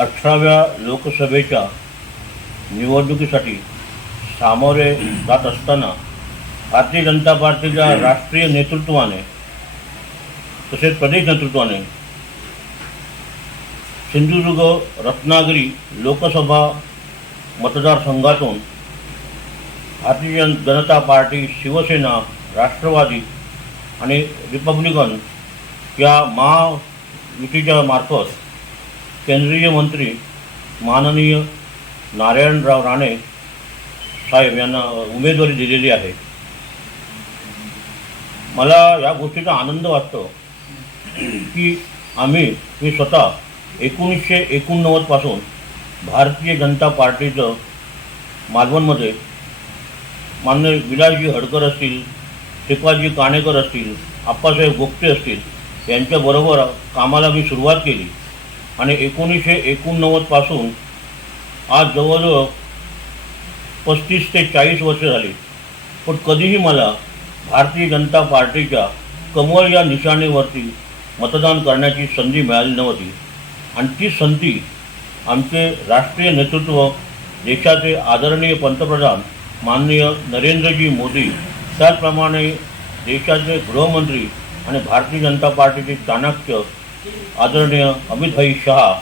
अठराव्या लोकसभेच्या निवडणुकीसाठी सामोरे जात असताना भारतीय जनता पार्टीच्या राष्ट्रीय नेतृत्वाने तसेच प्रदेश नेतृत्वाने सिंधुदुर्ग रत्नागिरी लोकसभा मतदारसंघातून भारतीय जन जनता पार्टी शिवसेना राष्ट्रवादी आणि रिपब्लिकन या महायुतीच्या मार्फत केंद्रीय मंत्री माननीय नारायणराव राणे साहेब यांना उमेदवारी दिलेली आहे. मला या गोष्टीचा आनंद वाटतो की आम्ही मी स्वतः एकोणीसशे एकोणनव्वदपासून भारतीय जनता पार्टीचं मालवणमध्ये मान्य विलासजी हडकर असतील शिपाजी काणेकर असतील आप्पासाहेब गोपटे असतील यांच्याबरोबर कामाला मी सुरुवात केली. आणि एकोणीसशे एकोणनव्वदपासून आज जवळजवळ पस्तीस ते चाळीस वर्ष झाली. पण कधीही मला भारतीय जनता पार्टीच्या कमळ या निशाणीवरती मतदान करण्याची संधी मिळाली नव्हती. आणि ती संधी आमचे राष्ट्रीय नेतृत्व देशाचे आदरणीय पंतप्रधान माननीय नरेंद्रजी मोदी त्याचप्रमाणे देशाचे गृहमंत्री आणि भारतीय जनता पार्टीचे चाणक्य आदरणीय अमितभाई शहा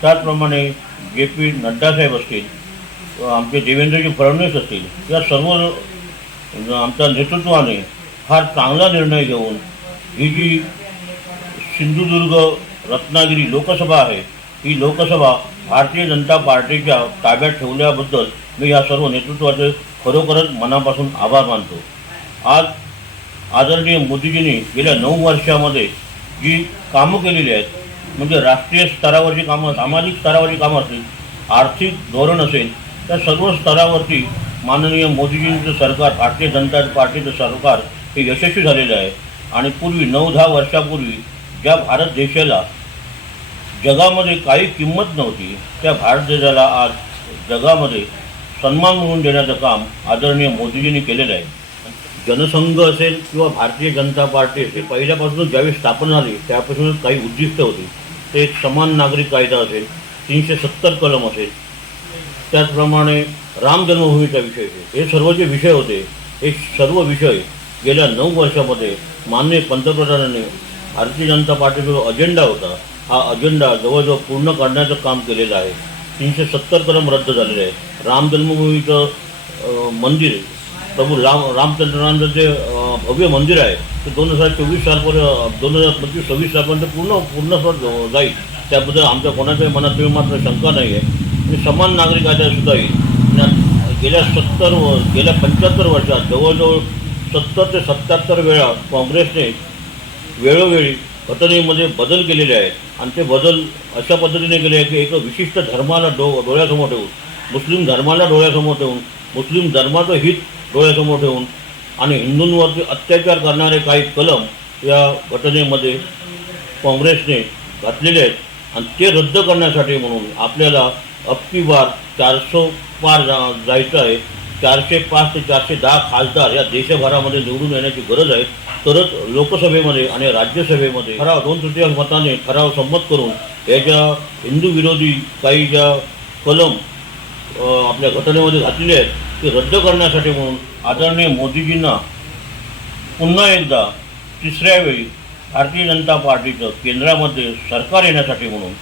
त्याचप्रमाणे जे पी नड्डासाहेब असतील आमचे देवेंद्रजी फडणवीस असतील या सर्व आमच्या नेतृत्वाने फार चांगला निर्णय घेऊन ही जी सिंधुदुर्ग रत्नागिरी लोकसभा आहे ही लोकसभा भारतीय जनता पार्टीच्या ताब्यात ठेवल्याबद्दल मी या सर्व नेतृत्वाचे खरोखरच मनापासून आभार मानतो. आज आदरणीय मोदीजींनी गेल्या नऊ वर्षामध्ये जी कामं केलेली आहेत म्हणजे राष्ट्रीय स्तरावरची कामं सामाजिक स्तरावरची कामं असतील आर्थिक धोरण असेल त्या सर्व स्तरावरती माननीय मोदीजींचं सरकार भारतीय जनता पार्टीचं सरकार हे यशस्वी झालेलं आहे. आणि पूर्वी नऊ दहा वर्षापूर्वी ज्या भारत देशाला जगामध्ये काही किंमत नव्हती त्या भारत देशाला आज जगामध्ये सन्मान म्हणून देण्याचं काम आदरणीय मोदीजींनी केलेलं आहे. जनसंघ असेल किंवा भारतीय जनता पार्टी असेल पहिल्यापासूनच ज्यावेळी स्थापना झाली त्यापासूनच काही उद्दिष्ट होती. ते एक समान नागरिक कायदा असेल तीनशे सत्तर कलम असेल. त्याचप्रमाणे राम जन्मभूमीचा विषय असेल. हे सर्व जे विषय होते हे सर्व विषय गेल्या नऊ वर्षामध्ये माननीय पंतप्रधानांनी भारतीय जनता पार्टीचा जो अजेंडा होता हा अजेंडा जवळजवळ पूर्ण करण्याचं काम केलेलं आहे. तीनशे सत्तर कलम रद्द झालेले आहे. राम जन्मभूमीचं मंदिर प्रभू राम रामचंद्रांचं जे भव्य मंदिर आहे ते दोन हजार चोवीस सालपर्यंत दोन हजार पंचवीस सव्वीस सालपर्यंत पूर्ण पूर्ण जाईल. त्याबद्दल आमच्या कोणाच्याही मनात मात्र शंका नाही आहे. आणि समान नागरिकाच्या सुद्धा येईल. गेल्या सत्तर गेल्या पंच्याहत्तर वर्षात जवळजवळ सत्तर ते सत्याहत्तर वेळा काँग्रेसने वेळोवेळी घटनेमध्ये बदल केलेले आहेत. आणि ते बदल अशा पद्धतीने केले आहे की एका विशिष्ट धर्माला डो डोळ्यासमोर ठेवून मुस्लिम धर्माला डोळ्यासमोर ठेवून मुस्लिम धर्माचं हित डोळ्यासमोर ठेवून आणि हिंदूंवरती अत्याचार करणारे काही कलम या घटनेमध्ये काँग्रेसने घातलेले आहेत. आणि ते रद्द करण्यासाठी म्हणून आपल्याला अबकी बार चारशे पार जा जायचं आहे. चारशे पाच ते चारशे दहा खासदार या देशभरामध्ये निवडून येण्याची गरज आहे. तरच लोकसभेमध्ये आणि राज्यसभेमध्ये ठराव दोन तृतीयांश मताने ठराव संमत करून याच्या हिंदू विरोधी काही ज्या कलम आपल्या घटनेमध्ये घातलेले आहेत ते रद्द करण्यासाठी म्हणून आदरणीय मोदीजींना पुन्हा एकदा तिसऱ्या वेळी भारतीय जनता पार्टीचं केंद्रामध्ये सरकार येण्यासाठी म्हणून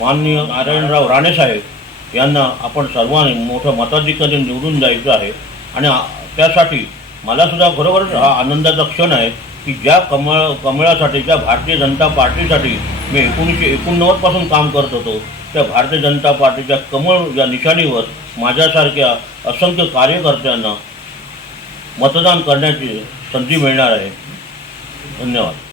माननीय नारायणराव राणेसाहेब यांना आपण सर्वांनी मोठं मताधिकारी निवडून द्यायचं आहे. आणि त्यासाठी मलासुद्धा बरोबरच हा आनंदाचा क्षण आहे. की ज्या कमळ कमळासाठी ज्या भारतीय जनता पार्टीसाठी मी एकोणीसशे एकोणनव्वदपासून काम करत होतो त्या भारतीय जनता पार्टीच्या कमळ या निशाणीवर माझ्यासारख्या असंख्य कार्यकर्त्यांना मतदान करण्याची संधी मिळणार आहे. धन्यवाद.